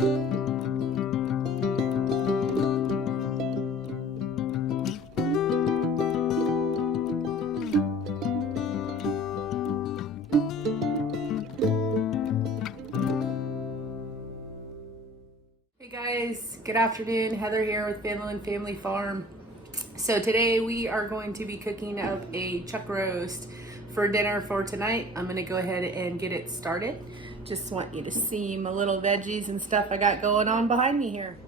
Guys, good afternoon. Heather here with Van Lin Family Farm. So today we are going to be cooking up a chuck roast for dinner for tonight. I'm gonna go ahead and get it started. Just want you to see my little veggies and stuff I got going on behind me here.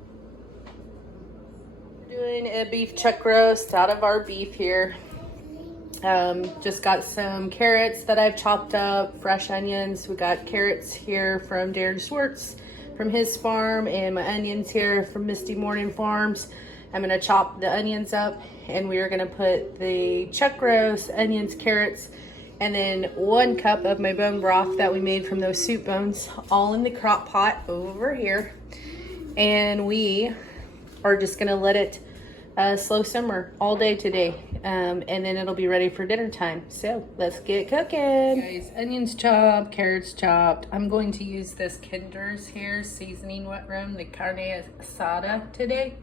We're doing a beef chuck roast out of our beef here. Just got some carrots that I've chopped up, fresh onions. We got carrots here from Darren Schwartz from his farm, and my onions here from Misty Morning Farms. I'm gonna chop the onions up, and we are gonna put the chuck roast, onions, carrots, and then 1 cup of my bone broth that we made from those soup bones, all in the crock pot over here. And we are just gonna let it slow simmer all day today, and then it'll be ready for dinner time. So let's get cooking. Guys, onions chopped, carrots chopped. I'm going to use this Kinder's here seasoning wet rum, the carne asada today.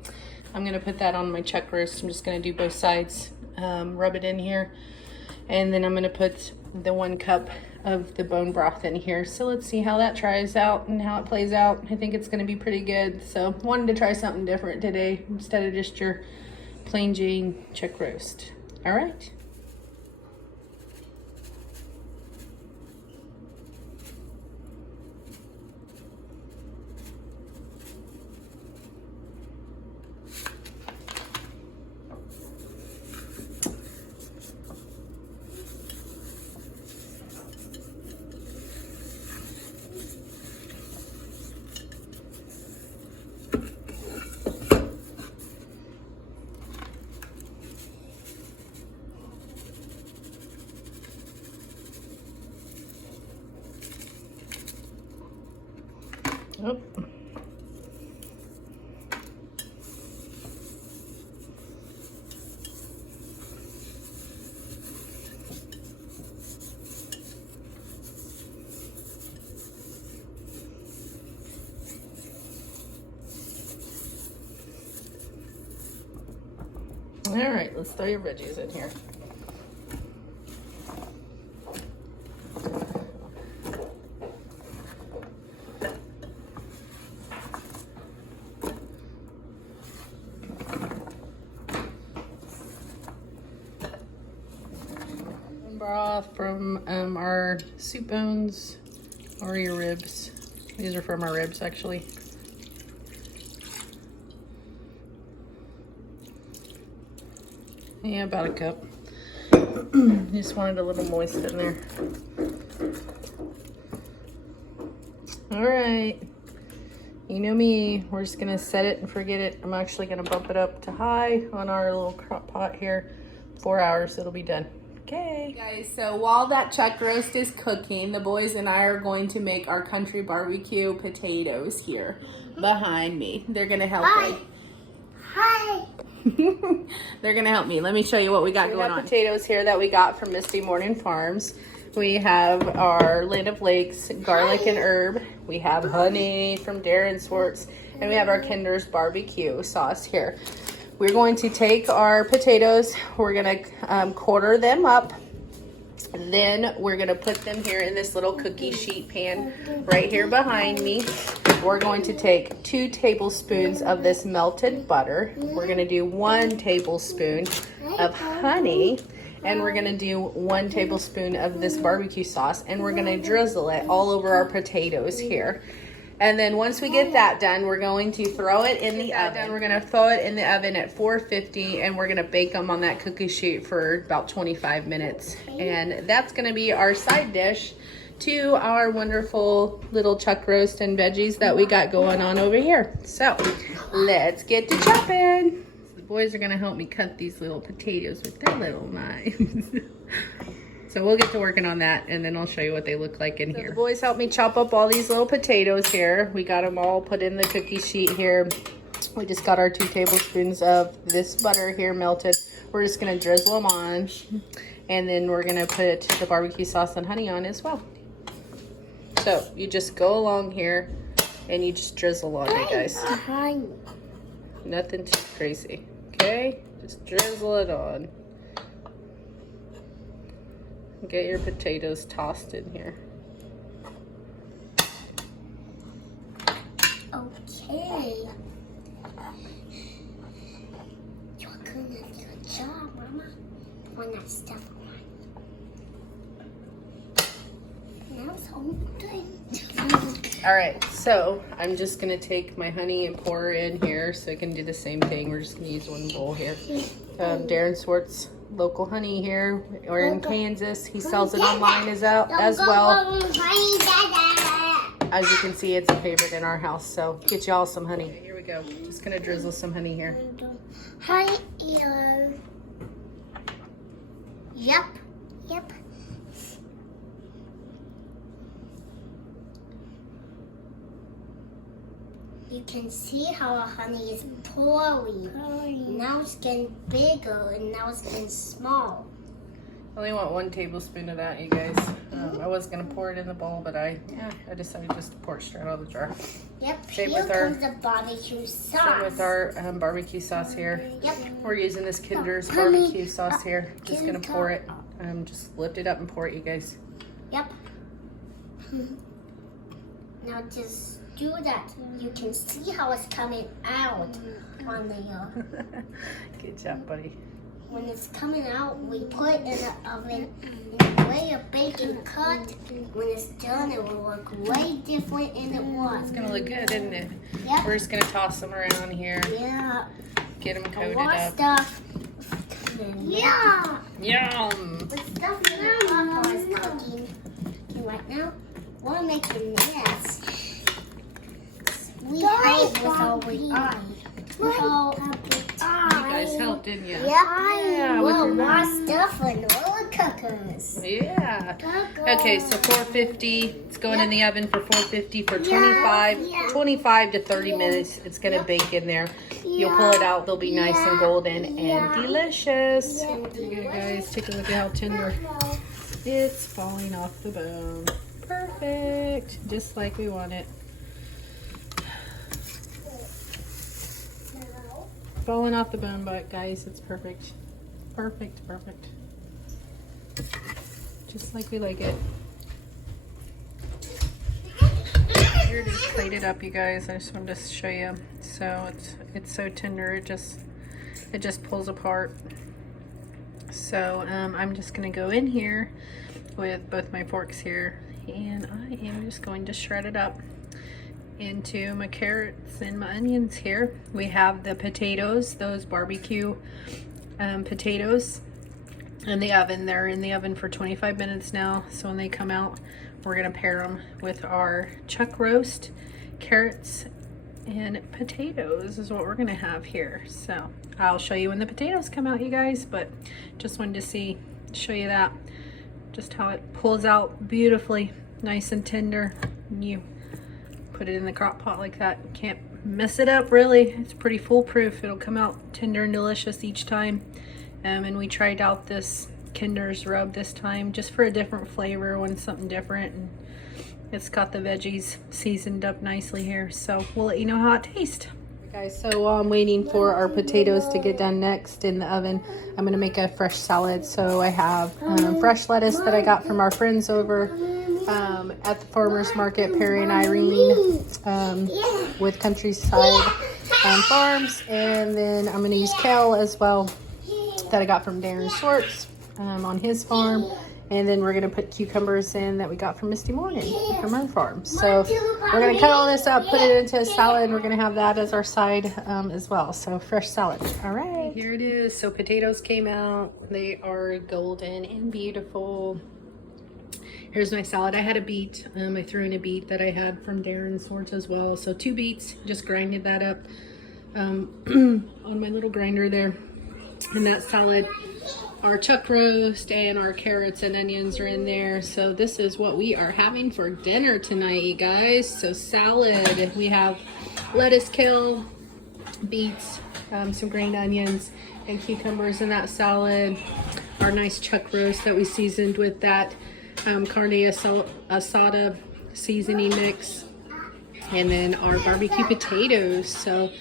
I'm gonna put that on my chuck roast. I'm just gonna do both sides, rub it in here, and then I'm gonna put the 1 cup of the bone broth in here. So let's see how that tries out and how it plays out. I think it's gonna be pretty good. So wanted to try something different today instead of just your plain Jane chuck roast. All right. Oh. All right, let's throw your veggies in here. Broth from our soup bones or your ribs. These are from our ribs, actually. Yeah, about a cup. Just wanted a little moist in there. All right. You know me, we're just gonna set it and forget it. I'm actually gonna bump it up to high on our little crock pot here. 4 hours, it'll be done. Okay. Guys, so while that chuck roast is cooking, the boys and I are going to make our country barbecue potatoes here behind me. They're gonna help me. Hi. They're gonna help me. Let me show you what we got going on. Potatoes here that we got from Misty Morning Farms. We have our Land of Lakes garlic and herb. We have honey from Darren Schwartz, and we have our Kinder's barbecue sauce here. We're going to take our potatoes, we're gonna quarter them up, and then we're gonna put them here in this little cookie sheet pan right here behind me. We're going to take 2 tablespoons of this melted butter. We're gonna do 1 tablespoon of honey, and we're gonna do 1 tablespoon of this barbecue sauce, and we're gonna drizzle it all over our potatoes here. And then once we get that done, we're going to throw it in the oven. We're gonna throw it in the oven at 450, and we're gonna bake them on that cookie sheet for about 25 minutes. And that's gonna be our side dish to our wonderful little chuck roast and veggies that we got going on over here. So let's get to chopping. The boys are gonna help me cut these little potatoes with their little knives. So we'll get to working on that, and then I'll show you what they look like in here. The boys helped me chop up all these little potatoes here. We got them all put in the cookie sheet here. We just got our 2 tablespoons of this butter here melted. We're just gonna drizzle them on, and then we're gonna put the barbecue sauce and honey on as well. So you just go along here And you just drizzle on it, guys. Tiny. Nothing too crazy, okay? Just drizzle it on. Get your potatoes tossed in here. Okay. You're doing a good job, Mama. When that stuff on. Now it's all good. All right, so I'm just gonna take my honey and pour her in here so I can do the same thing. We're just gonna use one bowl here. Darren Swartz local honey here. We're in Kansas. He sells it online as well. As you can see, it's a favorite in our house, so get y'all some honey. Okay, here we go. Just gonna drizzle some honey here. Hi, Elo. Yep. You can see how our honey is pouring. Now it's getting bigger and now it's getting small. I only want 1 tablespoon of that, you guys. I was gonna pour it in the bowl, but I decided just to pour it straight out of the jar. Yep. Same Here with our comes the barbecue sauce. Same with our barbecue sauce here. Yep. We're using this Kinder's barbecue sauce here. Just gonna pour it. Just lift it up and pour it, you guys. Yep. Now just do that. You can see how it's coming out on the. Good job, buddy. When it's coming out, we put it in the oven in a way of baking cut. When it's done, it will look way different than it was. It's gonna look good, isn't it? Yep. We're just gonna toss them around here. Yeah. Get them coated More up. stuff. Yeah. Yum! The stuff in the pot is cooking. Okay, right now, we're making this. We helped with all we eye. You guys helped, didn't you? Yeah, with well, your more mom. stuff and all the cookers. Yeah. Okay, so 450. It's going in the oven for 450 for 25 to 30 minutes. It's gonna bake in there. You'll pull it out. They'll be nice and golden and delicious. Okay, guys, take a look at how tender it's falling off the bone. Perfect, just like we want it. Falling off the bone, but guys, it's perfect. Perfect. Just like we like it. Here it is plated up, you guys. I just wanted to show you. So it's so tender, it just pulls apart. So I'm just gonna go in here with both my forks here, and I am just going to shred it up into my carrots and my onions here. We have the potatoes, those barbecue potatoes in the oven. They're in the oven for 25 minutes now. So when they come out, we're gonna pair them with our chuck roast, carrots, and potatoes is what we're gonna have here. So I'll show you when the potatoes come out, you guys, but just wanted to show you that, just how it pulls out beautifully, nice and tender. You put it in the crock pot like that, can't mess it up really. It's pretty foolproof. It'll come out tender and delicious each time. And we tried out this Kinder's rub this time just for a different flavor, when something different, and it's got the veggies seasoned up nicely here, so we'll let you know how it tastes. Guys, so while I'm waiting for our potatoes to get done next in the oven, I'm gonna make a fresh salad. So I have fresh lettuce that I got from our friends over at the farmers market, Perry and Irene, with Countryside Farms, and then I'm gonna use kale as well that I got from Darren Swartz on his farm. And then we're gonna put cucumbers in that we got from Misty Morgan from her farm. So we're gonna cut all this up, put it into a salad, and we're gonna have that as our side as well. So fresh salad. All right, here it is. So potatoes came out. They are golden and beautiful. Here's my salad. I had a beet. I threw in a beet that I had from Darren Swartz as well. So 2 beets, just grinded that up on my little grinder there. And that salad, our chuck roast and our carrots and onions are in there. So this is what we are having for dinner tonight, you guys. So salad, we have lettuce, kale, beets, some green onions and cucumbers in that salad. Our nice chuck roast that we seasoned with that carne asada seasoning mix. and then our barbecue potatoes. So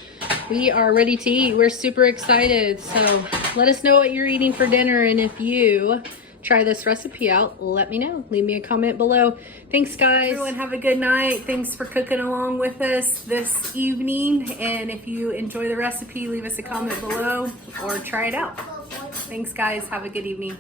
we are ready to eat. We're super excited. So let us know what you're eating for dinner, and if you try this recipe out, let me know. Leave me a comment below. Thanks, guys. Everyone, have a good night. Thanks for cooking along with us this evening. And if you enjoy the recipe, leave us a comment below or try it out. Thanks, guys. Have a good evening.